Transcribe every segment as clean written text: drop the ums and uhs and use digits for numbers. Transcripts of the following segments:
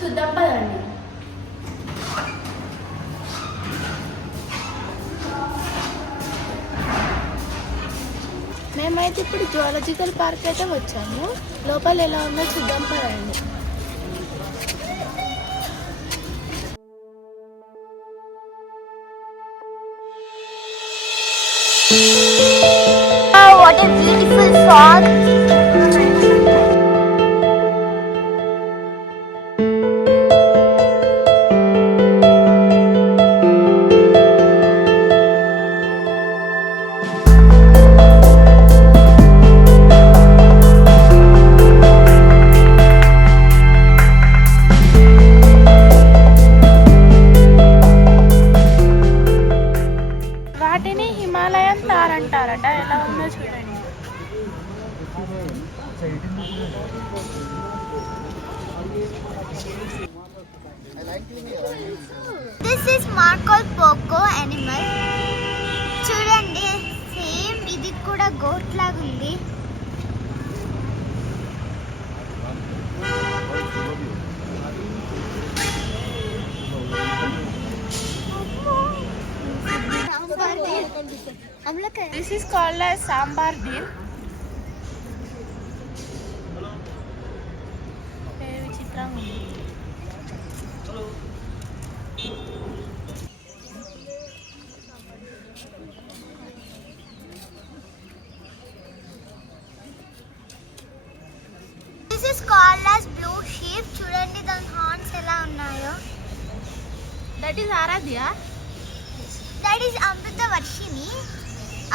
చూద్దాం పదండి. మేమైతే ఇప్పుడు జువాలజికల్ పార్క్ అయితే వచ్చాము. లోపల ఎలా ఉందో చూద్దాం పదండి. What a beautiful frog. వాటిని హిమాలయన్ తార్ అంటారట. ఎలా ఉందో చూడండి. This is Marco Poco animal. చూడండి, సేమ్ ఇది కూడా గోట్ లాగా ఉంది. This is called as sambar deer. విచిత్రంగా ఉంది. This is called as blue sheep. చూడండి దాని హార్న్స్ ఎలా ఉన్నాయో. That is Aradhya. That is Amritavarshini.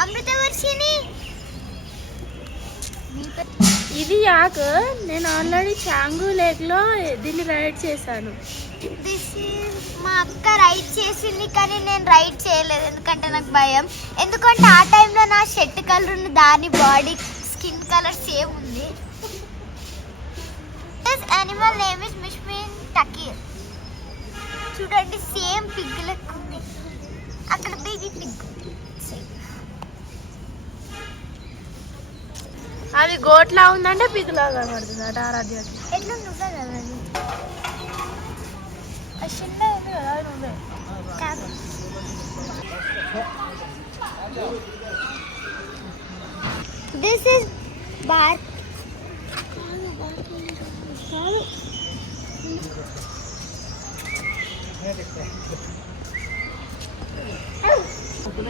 Amritavarshini. ఇది యాక్. నేను ఆల్రెడీ చాంగు లేక్ లో దీన్ని రైడ్ చేశాను. దిస్ ఇస్ మా అక్క రైడ్ చేసింది, కానీ నేను రైడ్ చేయలేదు ఎందుకంటే నాకు భయం. ఎందుకంటే ఆ టైంలో నా షర్ట్ కలర్ దాని బాడీ స్కిన్ కలర్ సేమ్ ఉంది. This animal name is Mishmi takin. చూడండి, సేమ్ పిగ్ లెక్క ఉంది. అక్కడ బేబీ పిగ్. అది గోట్లా ఉందంటే పిగ్లాగా కనబడుతుంది అట ఆరాధ్యకి. ఎట్లా నువ్వే కదా అది చిన్న ఉంది కదా, నువ్వే కాదు. This is BARC.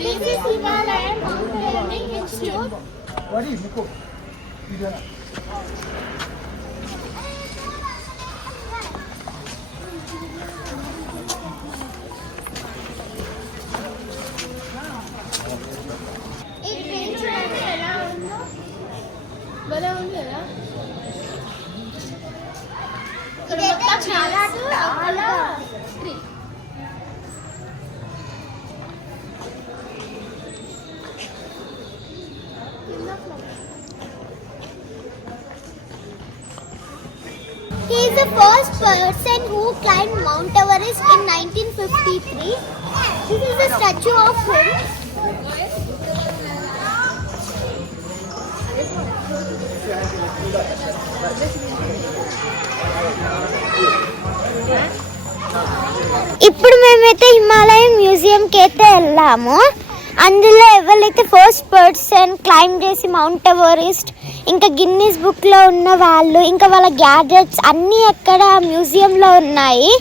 This is Himalayan Mountaineering Institute. What is Nico? భలే ఉంది కదా. చాలా tree. He is the first person who climbed Mount Everest in 1953. This is a statue of him. ఇప్పుడు మేమైతే హిమాలయన్ మ్యూజియంకి అయితే వెళ్ళాము. అందులో ఎవరైతే ఫస్ట్ పర్సన్ క్లైంబ్ చేసి మౌంట్ ఎవరెస్ట్, ఇంకా గిన్నీస్ బుక్లో ఉన్న వాళ్ళు, ఇంకా వాళ్ళ గ్యాడ్జెట్స్ అన్నీ అక్కడ మ్యూజియంలో ఉన్నాయి.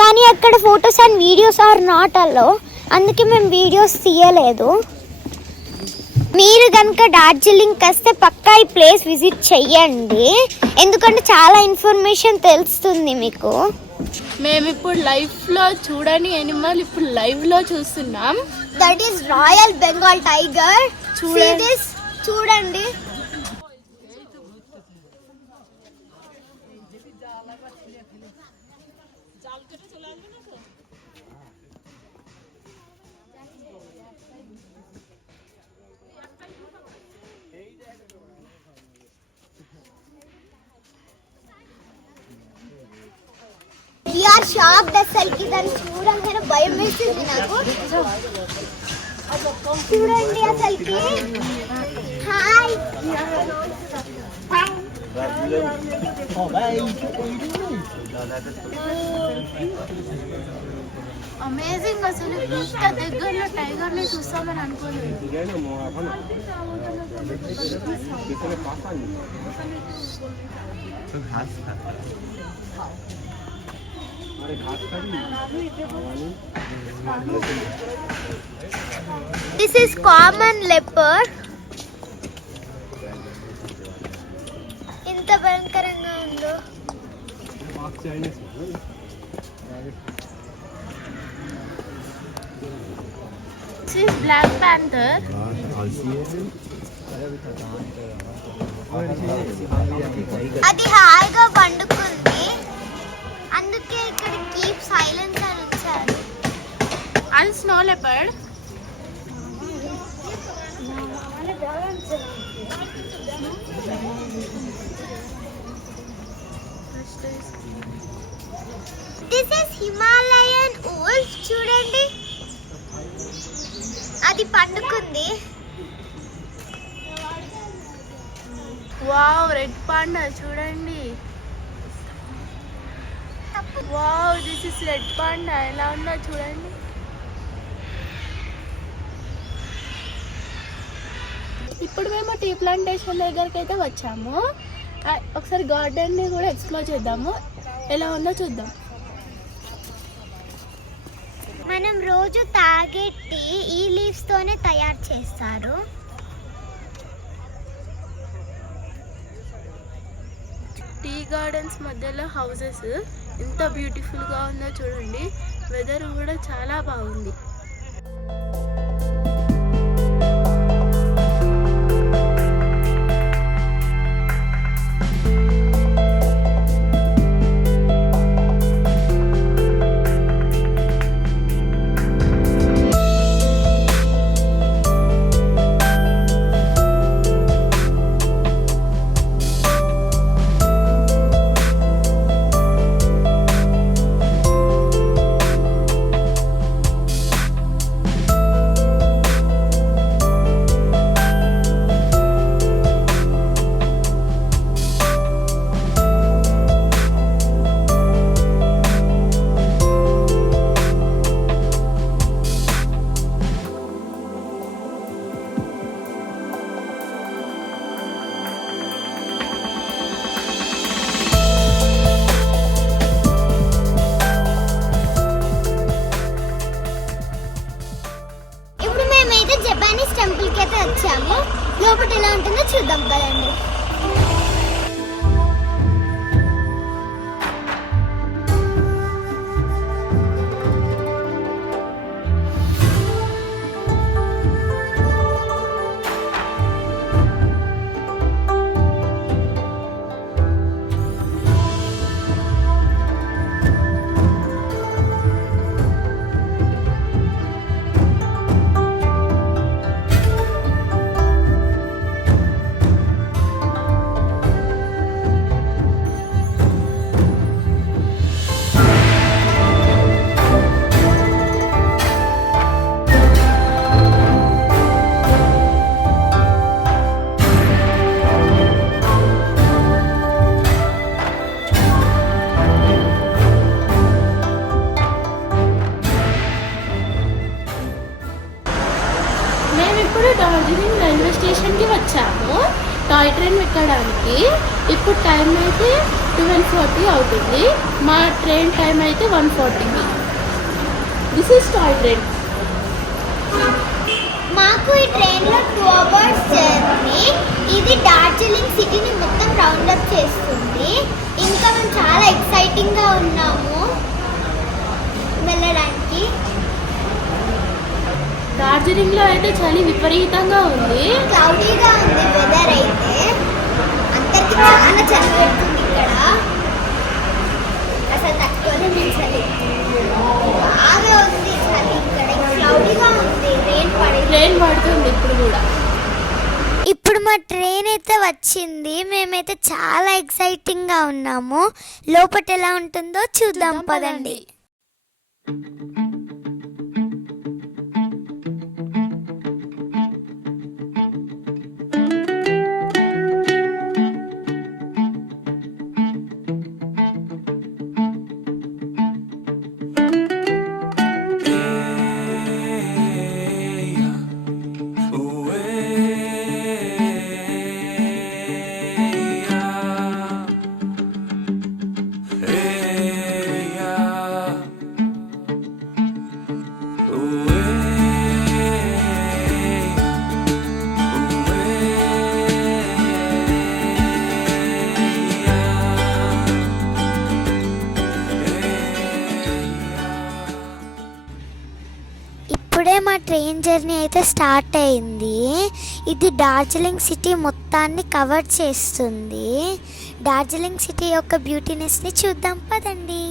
కానీ అక్కడ photos and videos are not allowed, అందుకే మేము వీడియోస్ తీయలేదు. మీరు కనుక డార్జిలింగ్కి వస్తే పక్కా ఈ ప్లేస్ విజిట్ చెయ్యండి, ఎందుకంటే చాలా ఇన్ఫర్మేషన్ తెలుస్తుంది మీకు. మేము ఇప్పుడు లైఫ్లో చూడని యానిమల్ ఇప్పుడు లైవ్లో చూస్తున్నాం. దట్ ఈస్ రాయల్ బెంగాల్ టైగర్. చూడండి. We are షాక్ అసలుకి దాన్ని చూడగానే భయం వేసింది నాకు. చూడండి అసలుకి. హాయ్ అమేజింగ్ అసలు ఇంత దగ్గరలో టైగర్ ని చూస్తామని అనుకోలేదు. This is common leopard. ఎంత భయంకరంగా ఉందో. This is Black Panther. అది హాయిగా పండుకుంది, అందుకే ఇక్కడ కీప్ సైలెన్స్ అని వచ్చారు. And snow leopard. This is Himalayan wolf. చూడండి అది పండుకుంది. వావ్, రెడ్ పాండా చూడండి. Wow, this is red panda. ఎలా ఉందో చూడండి. ఇప్పుడు మేము టీ ప్లాంటేషన్ దగ్గరికి అయితే వచ్చాము. ఒకసారి గార్డెన్ని కూడా ఎక్స్ప్లోర్ చేద్దాము, ఎలా ఉందో చూద్దాం. మనం రోజు తాగే టీ ఈ లీవ్స్ తోనే తయారు చేస్తారు. టీ గార్డెన్స్ మధ్యలో హౌసెస్ ఎంత బ్యూటిఫుల్గా ఉందో చూడండి. వెదర్ కూడా చాలా బాగుంది. జపానీస్ టెంపుల్ కి అయితే వచ్చాము. లోపల ఎలా ఉంటుందో చూద్దాం కదండి. డార్జిలింగ్ రైల్వే స్టేషన్కి వచ్చాము టాయ్ ట్రైన్ ఎక్కడానికి. ఇప్పుడు టైం అయితే 12:40 అవుతుంది. మా ట్రైన్ టైం అయితే 1:40. This is toy train. మాకు ఈ ట్రైన్లో 2 hours జర్నీ. ఇది డార్జిలింగ్ సిటీని మొత్తం రౌండప్ చేస్తుంది. ఇంకా మేము చాలా ఎక్సైటింగ్గా ఉన్నాము వెళ్ళడానికి. డార్జిలింగ్లో అయితే చలి విపరీతంగా ఉంది, క్లౌడీగా ఉంది వెదర్ అయితే. అందరికి చాలా చలి పెడుతుంది ఇక్కడ, అసలు తక్కువనే చలి బాగా ఉంది. చలి ఇక్కడ క్లౌడీగా ఉంది, రెయిన్ పడుతుంది ఇప్పుడు కూడా. ఇప్పుడు మా ట్రైన్ అయితే అయితే వచ్చింది. మేమైతే చాలా ఎక్సైటింగ్గా ఉన్నాము. లోపల ఎలా ఉంటుందో చూద్దాం పదండి. ఇప్పుడే మా ట్రైన్ జర్నీ అయితే స్టార్ట్ అయింది. ఇది డార్జిలింగ్ సిటీ మొత్తాన్ని కవర్ చేస్తుంది. డార్జిలింగ్ సిటీ యొక్క బ్యూటీనెస్ని చూద్దాం పదండి.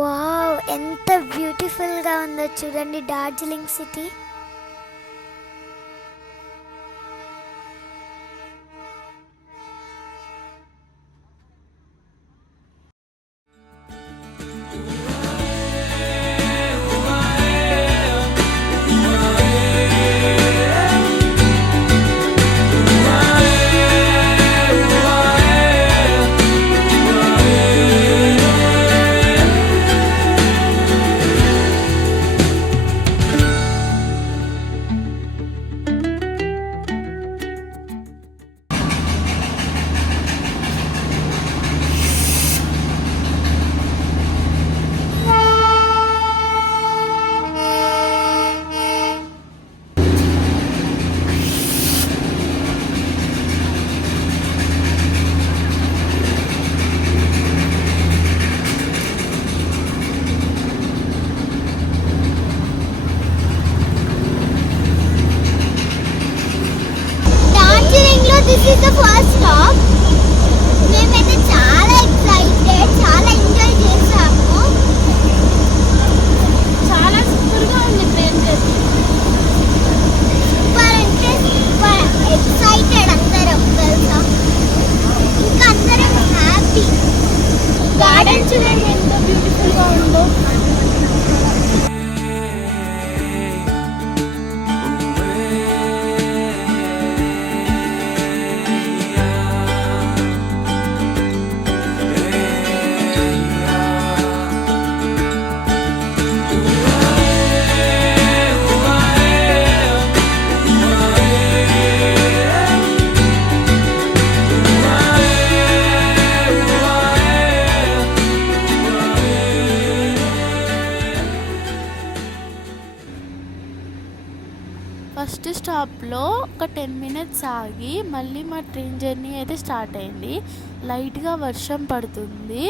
వావ్, ఎంత బ్యూటిఫుల్గా ఉందో చూడండి Darjeeling city. This is the first stop. మేమైతే చాలా ఎక్సైటెడ్, చాలా ఎంజాయ్ చేసాము. చాలా సూపర్గా ఉంది ట్రైన్ జర్నీ. సూపర్ అంటే సూపర్ ఎక్సైటెడ్ అందరం తెలుసా. ఇంకా అందరం హ్యాపీ. గార్డెన్ చూడండి ఎంత బ్యూటిఫుల్గా ఉందో. ఫస్ట్ స్టాప్లో ఒక 10 minutes ఆగి మళ్ళీ మా ట్రైన్ జర్నీ అయితే స్టార్ట్ అయింది. లైట్గా వర్షం పడుతుంది.